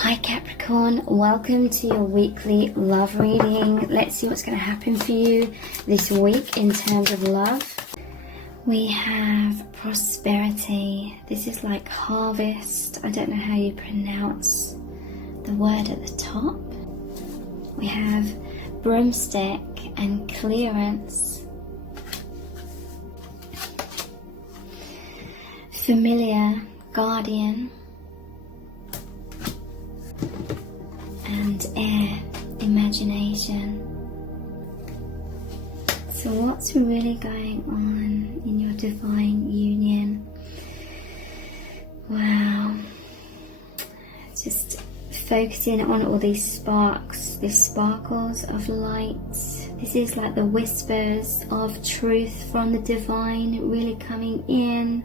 Hi Capricorn, welcome to your weekly love reading. Let's see what's going to happen for you this week in terms of love. We have prosperity. This is like harvest. I don't know how you pronounce the word at the top. We have broomstick and clearance. Familiar, guardian. And air, imagination. So what's really going on in your divine union? Wow. Just focusing on all these sparks, these sparkles of light. This is like the whispers of truth from the divine really coming in.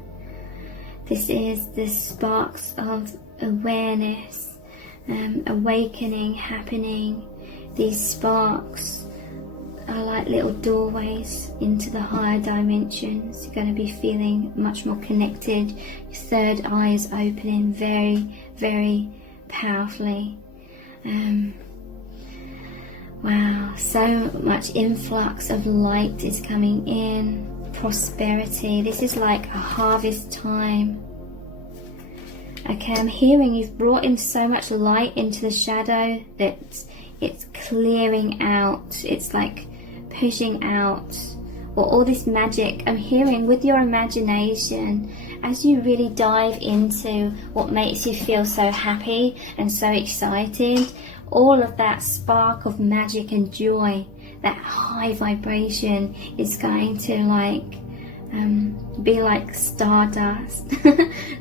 This is the sparks of awareness. Awakening happening. These sparks are like little doorways into the higher dimensions. You're going to be feeling much more connected. Your third eye is opening very, very powerfully. Wow, so much influx of light is coming in. Prosperity. This is like a harvest time. Okay, I'm hearing you've brought in so much light into the shadow that it's clearing out. It's like pushing out all this magic. I'm hearing with your imagination, as you really dive into what makes you feel so happy and so excited, all of that spark of magic and joy, that high vibration is going to be like stardust,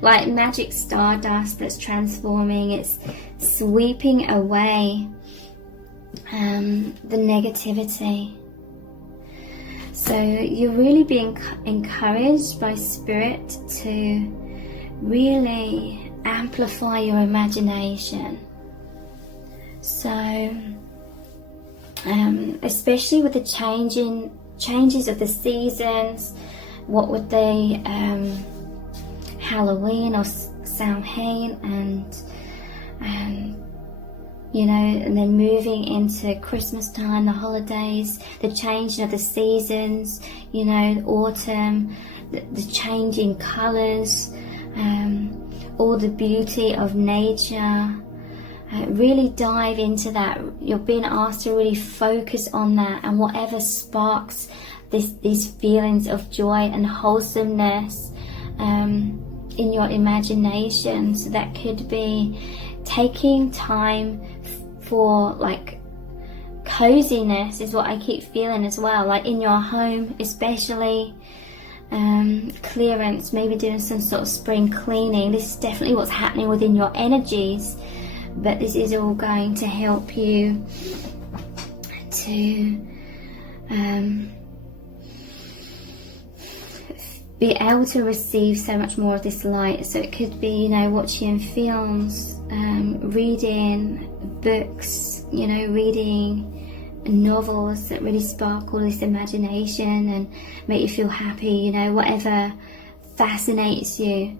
like magic stardust that's transforming. It's sweeping away the negativity. So you're really being encouraged by Spirit to really amplify your imagination. So especially with the changes of the seasons, what would they, Halloween or Samhain, and you know, and then moving into Christmas time, the holidays, the changing of the seasons, you know, autumn, the changing colours, all the beauty of nature. Really dive into that. You're being asked to really focus on that, and whatever sparks these feelings of joy and wholesomeness in your imagination. So that could be taking time for like coziness is what I keep feeling as well, like in your home especially. Clearance, maybe doing some sort of spring cleaning. This is definitely what's happening within your energies, but this is all going to help you to be able to receive so much more of this light. So it could be, you know, watching films, reading books, you know, reading novels that really sparkle this imagination and make you feel happy, you know, whatever fascinates you.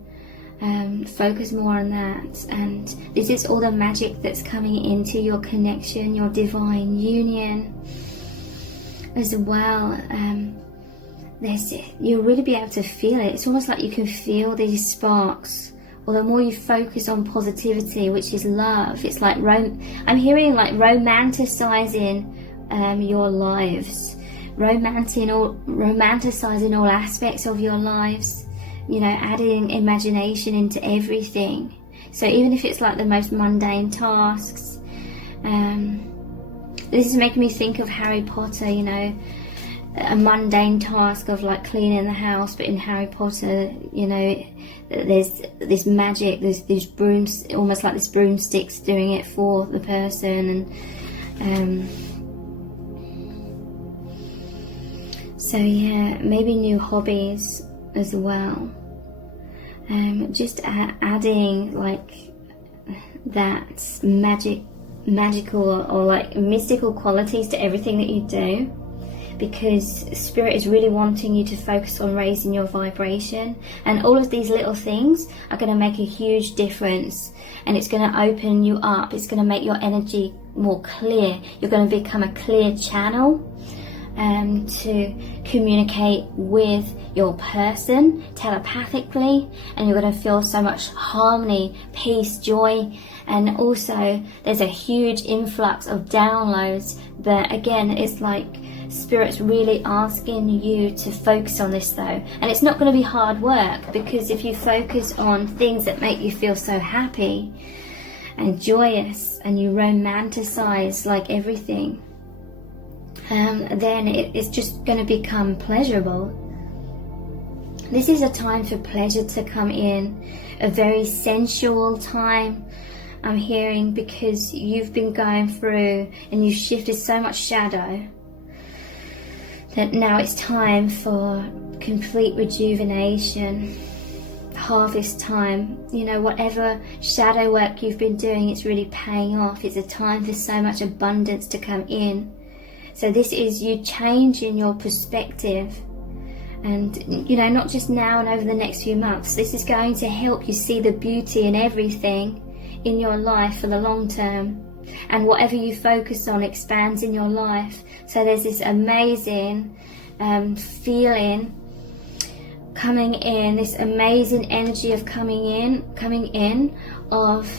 Focus more on that. And this is all the magic that's coming into your connection, your divine union as well. You'll really be able to feel it. It's almost like you can feel these sparks. Or the more you focus on positivity, which is love, it's like I'm hearing like romanticizing your lives, romanticizing all aspects of your lives. You know, adding imagination into everything. So even if it's like the most mundane tasks, this is making me think of Harry Potter, you know, a mundane task of like cleaning the house, but in Harry Potter, you know, there's this magic, there's these brooms, almost like this broomsticks doing it for the person. And so yeah, maybe new hobbies as well. Just adding like that magical or like mystical qualities to everything that you do. because Spirit is really wanting you to focus on raising your vibration, and all of these little things are going to make a huge difference, and it's going to open you up. It's going to make your energy more clear. You're going to become a clear channel to communicate with your person telepathically, and you're going to feel so much harmony, peace, joy. And also there's a huge influx of downloads, but again, it's like Spirit's really asking you to focus on this though. And it's not going to be hard work, because if you focus on things that make you feel so happy and joyous, and you romanticize like everything, then it's just going to become pleasurable. This is a time for pleasure to come in, a very sensual time, I'm hearing, because you've been going through and you've shifted so much shadow that now it's time for complete rejuvenation, harvest time. You know, whatever shadow work you've been doing, it's really paying off. It's a time for so much abundance to come in. So this is you changing your perspective, and you know, not just now and over the next few months. This is going to help you see the beauty in everything in your life for the long term, and whatever you focus on expands in your life. So there's this amazing feeling coming in, this amazing energy of coming in of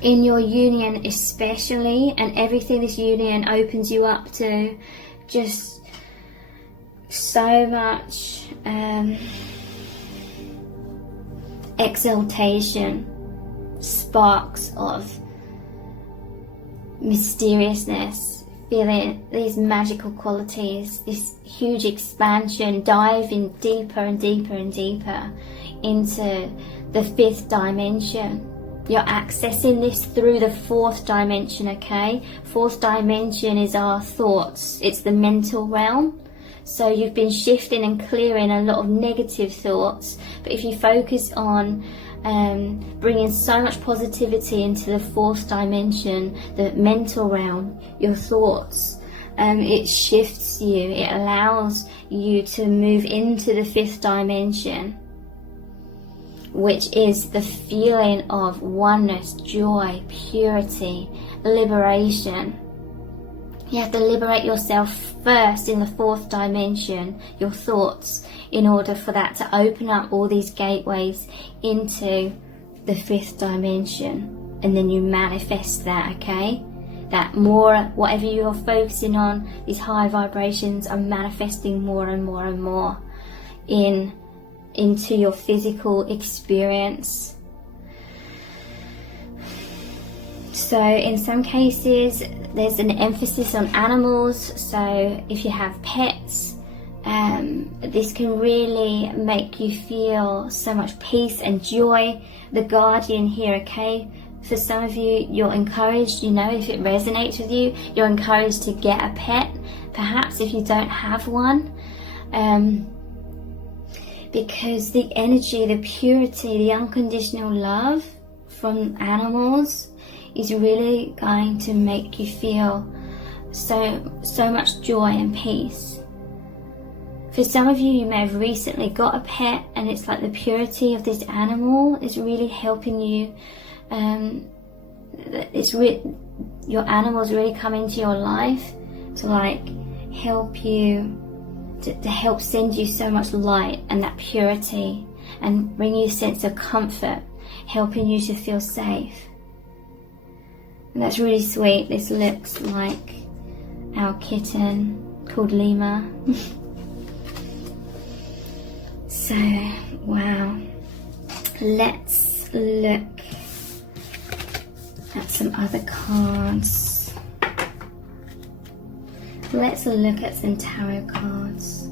in your union especially, and everything this union opens you up to, just so much exaltation, sparks of mysteriousness, feeling these magical qualities, this huge expansion, diving deeper and deeper and deeper into the 5th dimension. You're accessing this through the 4th dimension, okay? 4th dimension is our thoughts. It's the mental realm. So you've been shifting and clearing a lot of negative thoughts. But if you focus on bringing so much positivity into the 4th dimension, the mental realm, your thoughts, it shifts you. It allows you to move into the 5th dimension, which is the feeling of oneness, joy, purity, liberation. You have to liberate yourself first in the 4th dimension, your thoughts, in order for that to open up all these gateways into the 5th dimension. And then you manifest that, okay? That more, whatever you're focusing on, these high vibrations are manifesting more and more and more into your physical experience. So in some cases there's an emphasis on animals, so if you have pets, this can really make you feel so much peace and joy. The guardian here, okay? For some of you, you're encouraged, you know, if it resonates with you, you're encouraged to get a pet, perhaps if you don't have one. Because the energy, the purity, the unconditional love from animals is really going to make you feel so much joy and peace. For some of you, you may have recently got a pet, and it's like the purity of this animal is really helping you. Your animals really come into your life to like help you, to help send you so much light and that purity, and bring you a sense of comfort, helping you to feel safe. And that's really sweet. This looks like our kitten called Lima. So, wow. Let's look at some other cards. Let's look at some tarot cards.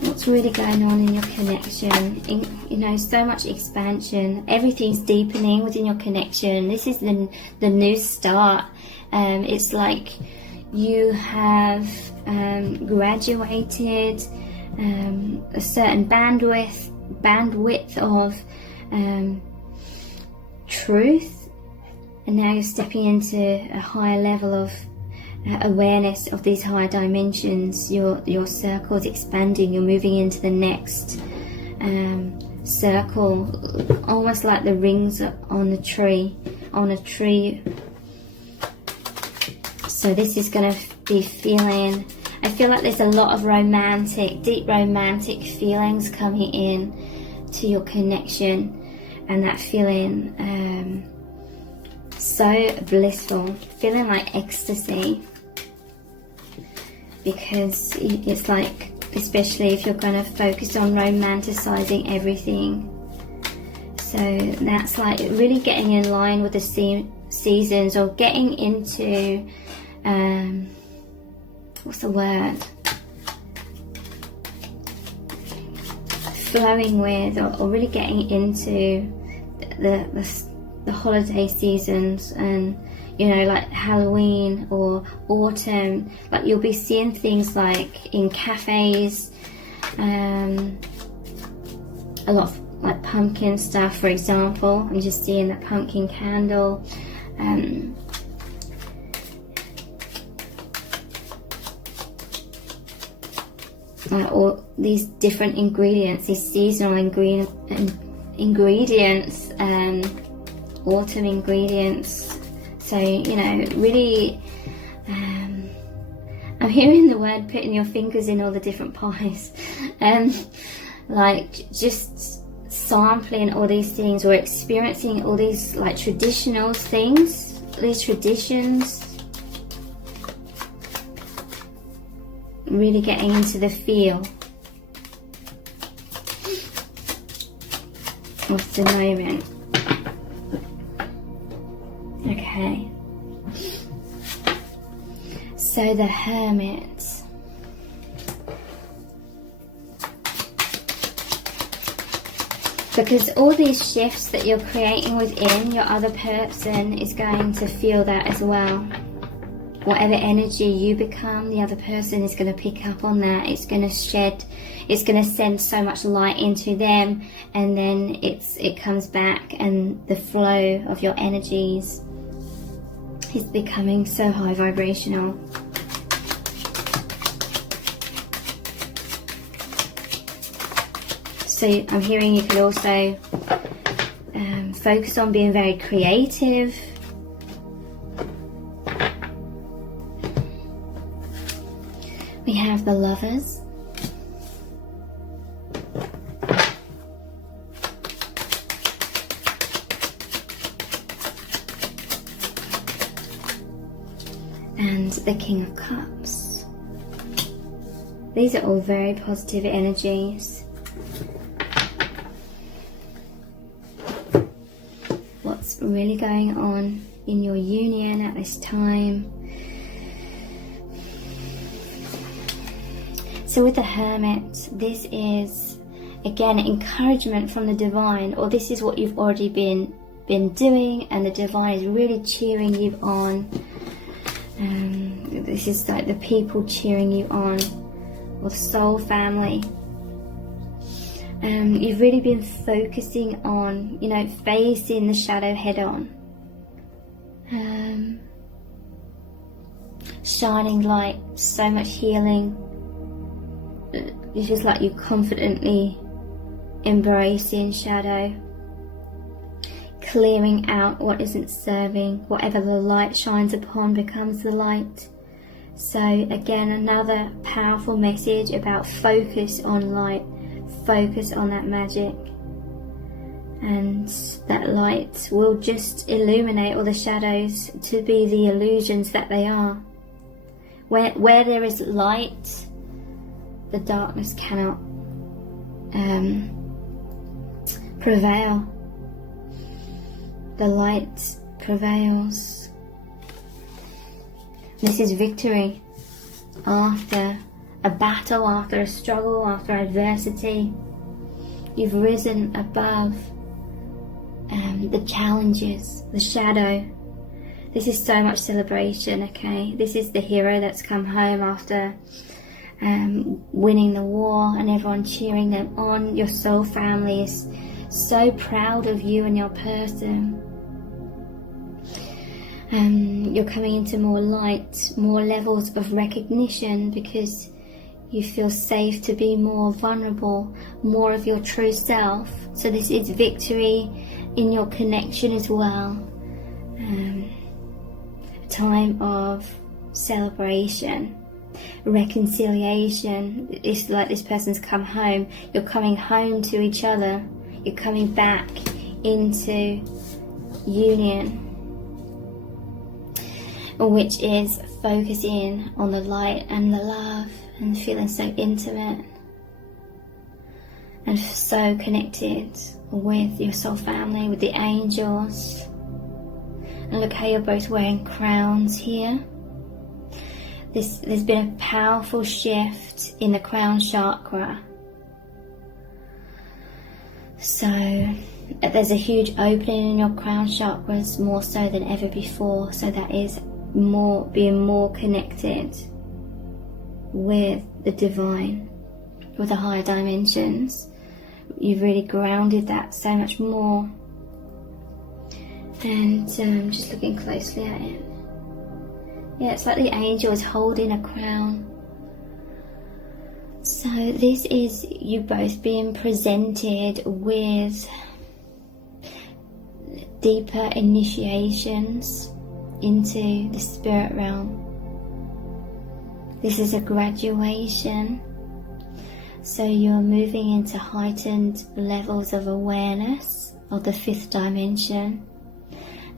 What's really going on in your connection? You know, so much expansion. Everything's deepening within your connection. This is the new start. It's like you have graduated a certain bandwidth of truth, and now you're stepping into a higher level of awareness of these higher dimensions. Your circle is expanding. You're moving into the next circle, almost like the rings on a tree. So this is going to be feeling, I feel like there's a lot of deep romantic feelings coming in to your connection, and that feeling so blissful, feeling like ecstasy, because it's like, especially if you're going to focus on romanticizing everything. So that's like really getting in line with the seasons, or getting into what's the word, flowing with, or really getting into the holiday seasons, and you know, like Halloween or autumn. Like you'll be seeing things like in cafes, a lot of like pumpkin stuff, for example. I'm just seeing the pumpkin candle. All these different ingredients, these seasonal ingredients, autumn ingredients. So, you know, really, I'm hearing the word putting your fingers in all the different pies. Like just sampling all these things, or experiencing all these like traditional things, these traditions. Really getting into the feel of the moment. Okay, so the Hermit. Because all these shifts that you're creating within, your other person is going to feel that as well. Whatever energy you become, the other person is going to pick up on that. It's going to send so much light into them, and then it comes back, and the flow of your energies is becoming so high vibrational. So I'm hearing you could also focus on being very creative. We have the Lovers. And the King of Cups. These are all very positive energies. What's really going on in your union at this time? So with the Hermit, this is again encouragement from the divine, or this is what you've already been doing, and the divine is really cheering you on. This is like the people cheering you on, or the soul family. You've really been focusing on, you know, facing the shadow head on. Shining light, so much healing. It's just like you confidently embracing shadow, clearing out what isn't serving. Whatever the light shines upon becomes the light. So again, another powerful message about focus on light, focus on that magic, and that light will just illuminate all the shadows to be the illusions that they are. Where there is light, the darkness cannot prevail. The light prevails. This is victory after a battle, after a struggle, after adversity. You've risen above the challenges, the shadow. This is so much celebration, okay? This is the hero that's come home after winning the war, and everyone cheering them on. Your soul family is so proud of you and your person. You're coming into more light, more levels of recognition, because you feel safe to be more vulnerable, more of your true self. So this is victory in your connection as well. A time of celebration, reconciliation. It's like this person's come home. You're coming home to each other. You're coming back into union, which is focusing on the light and the love and feeling so intimate and so connected with your soul family, with the angels. And look how you're both wearing crowns here. There's been a powerful shift in the crown chakra. So there's a huge opening in your crown chakras, more so than ever before. So that is being more connected with the divine, with the higher dimensions. You've really grounded that so much more. And just looking closely at it. Yeah, it's like the angel is holding a crown. So this is you both being presented with deeper initiations into the spirit realm. This is a graduation. So you're moving into heightened levels of awareness of the 5th dimension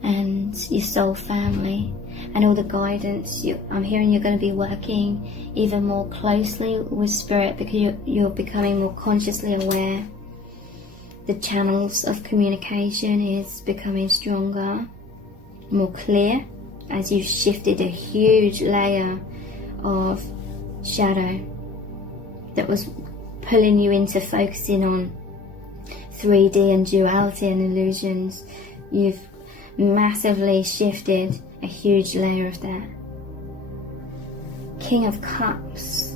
and your soul family and all the guidance. I'm hearing you're going to be working even more closely with spirit, because you're becoming more consciously aware. The channels of communication is becoming stronger, more clear, as you've shifted a huge layer of shadow that was pulling you into focusing on 3D and duality and illusions. You've massively shifted a huge layer of that. King of Cups.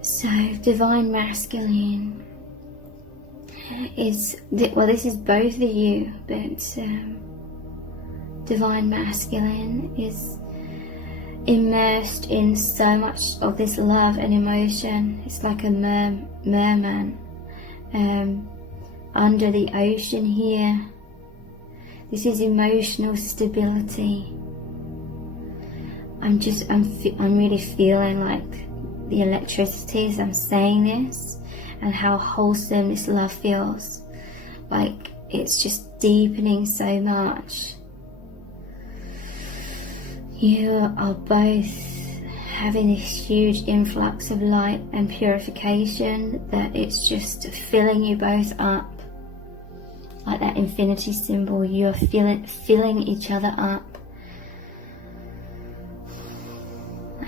So divine masculine is, well, this is both of you, but divine masculine is immersed in so much of this love and emotion. It's like a merman under the ocean here. This is emotional stability. I'm really feeling like the electricity as I'm saying this, and how wholesome this love feels. Like it's just deepening so much. You are both having this huge influx of light and purification that it's just filling you both up. Like that infinity symbol, you're filling each other up.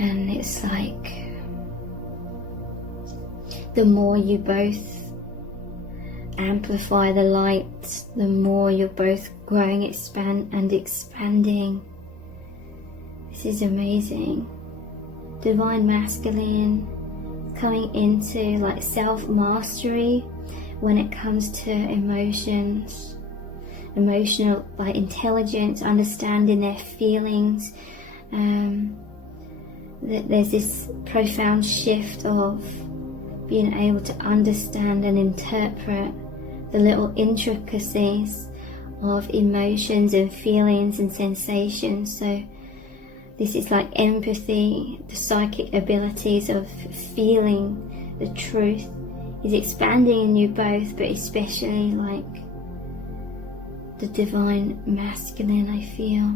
And it's like the more you both amplify the light, the more you're both growing, expanding. This is amazing. Divine masculine coming into like self-mastery when it comes to emotions, emotional like intelligence, understanding their feelings. There's this profound shift of being able to understand and interpret the little intricacies of emotions and feelings and sensations. So this is like empathy, the psychic abilities of feeling the truth is expanding in you both, but especially like the divine masculine, I feel.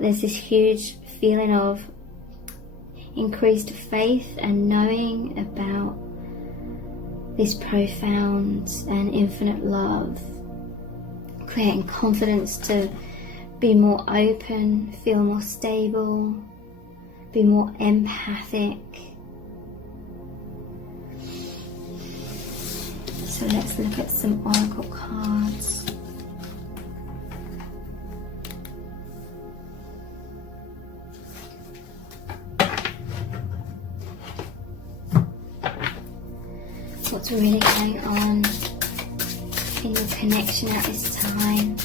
There's this huge feeling of increased faith and knowing about this profound and infinite love, creating confidence to be more open, feel more stable, be more empathic. So let's look at some oracle cards. What's really going on in your connection at this time.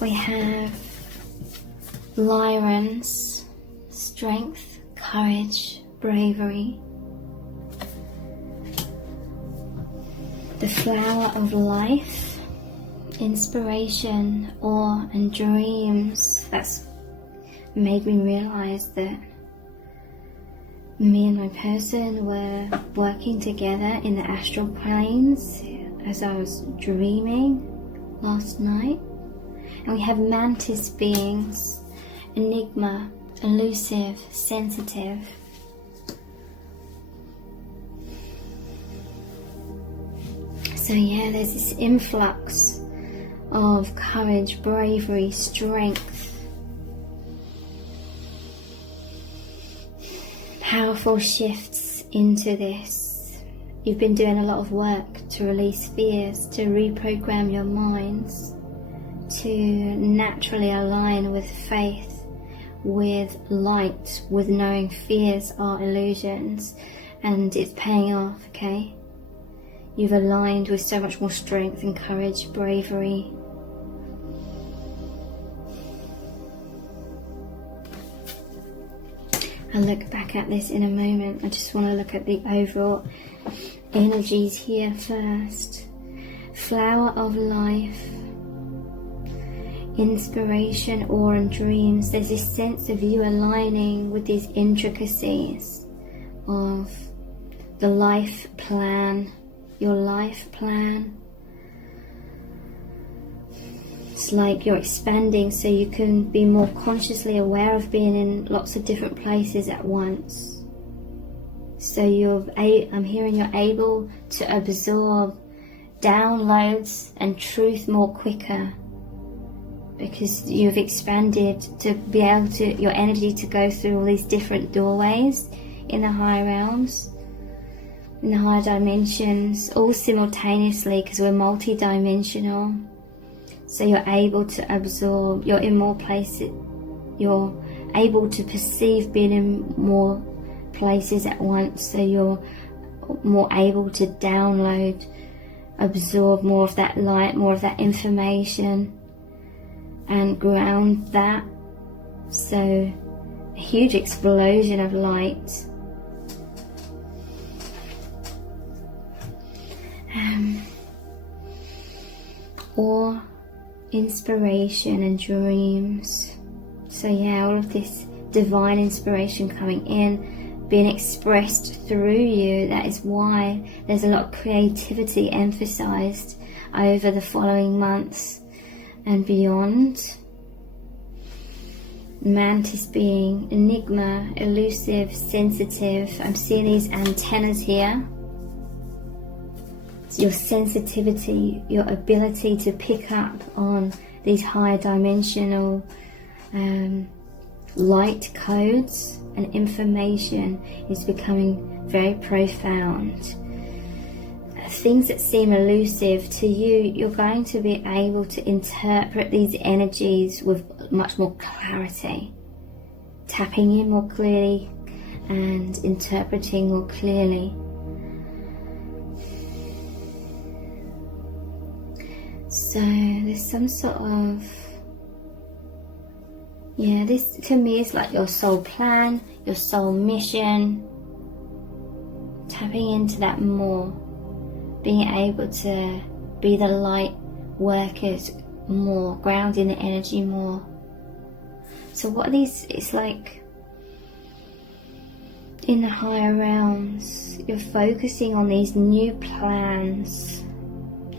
We have Lions, strength, courage, bravery. The flower of life, inspiration, awe and dreams. That's made me realize that me and my person were working together in the astral planes as I was dreaming last night. And we have mantis beings, enigma, elusive, sensitive. So yeah, there's this influx of courage, bravery, strength, powerful shifts into this. You've been doing a lot of work to release fears, to reprogram your minds, to naturally align with faith, with light, with knowing fears are illusions, and it's paying off, okay? You've aligned with so much more strength and courage, bravery. I'll look back at this in a moment. I just want to look at the overall energies here first. Flower of life, inspiration, awe and dreams. There's this sense of you aligning with these intricacies of the life plan, your life plan. It's like you're expanding so you can be more consciously aware of being in lots of different places at once. So I'm hearing you're able to absorb downloads and truth more quicker, because you've expanded to be able to, your energy to go through all these different doorways in the higher realms, in the higher dimensions, all simultaneously, because we're multi-dimensional. So you're able to absorb, you're in more places, you're able to perceive being in more places at once, so you're more able to download, absorb more of that light, more of that information, and ground that. So a huge explosion of light. Or inspiration and dreams. So yeah, all of this divine inspiration coming in, being expressed through you. That is why there's a lot of creativity emphasized over the following months and beyond. Mantis being, enigma, elusive, sensitive. I'm seeing these antennas here. It's your sensitivity, your ability to pick up on these higher dimensional light codes and information is becoming very profound. Things that seem elusive to you, you're going to be able to interpret these energies with much more clarity, tapping in more clearly and interpreting more clearly. So there's some sort of, yeah, this to me is like your soul plan, your soul mission, tapping into that more, being able to be the light workers more, grounding the energy more. So what are these, it's like in the higher realms, you're focusing on these new plans,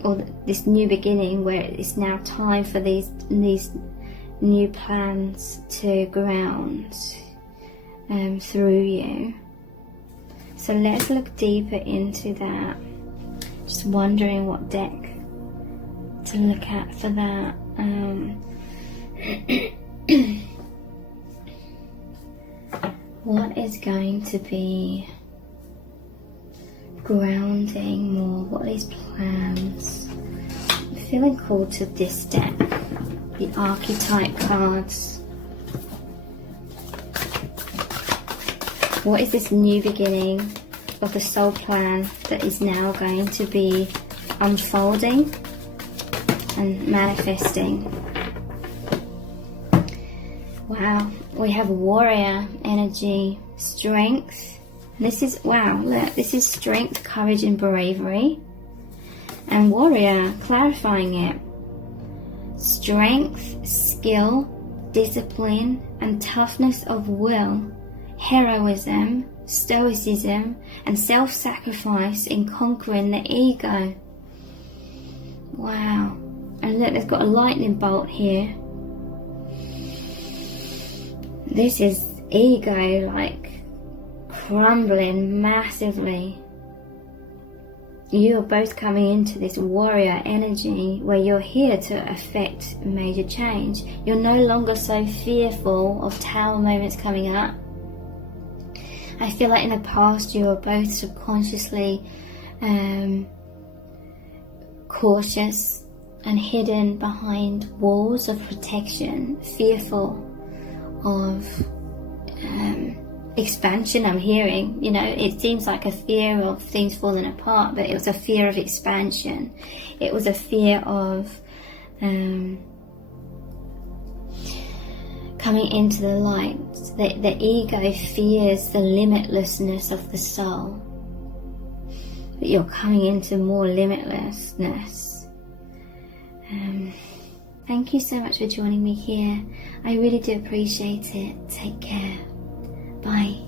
or this new beginning, where it's now time for these new plans to ground through you. So let's look deeper into that. Just wondering what deck to look at for that. What is going to be grounding more. What are these plans? I'm feeling called to this deck, the archetype cards. What is this new beginning of the soul plan that is now going to be unfolding and manifesting? Wow, we have warrior energy, strength. And this is, wow, look, this is strength, courage and bravery. And warrior, clarifying it. Strength, skill, discipline and toughness of will. Heroism, stoicism and self-sacrifice in conquering the ego. Wow. And look, they've got a lightning bolt here. This is ego like crumbling massively. You are both coming into this warrior energy where you're here to affect major change. You're no longer so fearful of tower moments coming up. I feel like in the past you were both subconsciously cautious and hidden behind walls of protection, fearful of expansion. I'm hearing, you know, it seems like a fear of things falling apart, but it was a fear of expansion. It was a fear of coming into the light. The ego fears the limitlessness of the soul, but you're coming into more limitlessness. Thank you so much for joining me here. I really do appreciate it. Take care. Bye.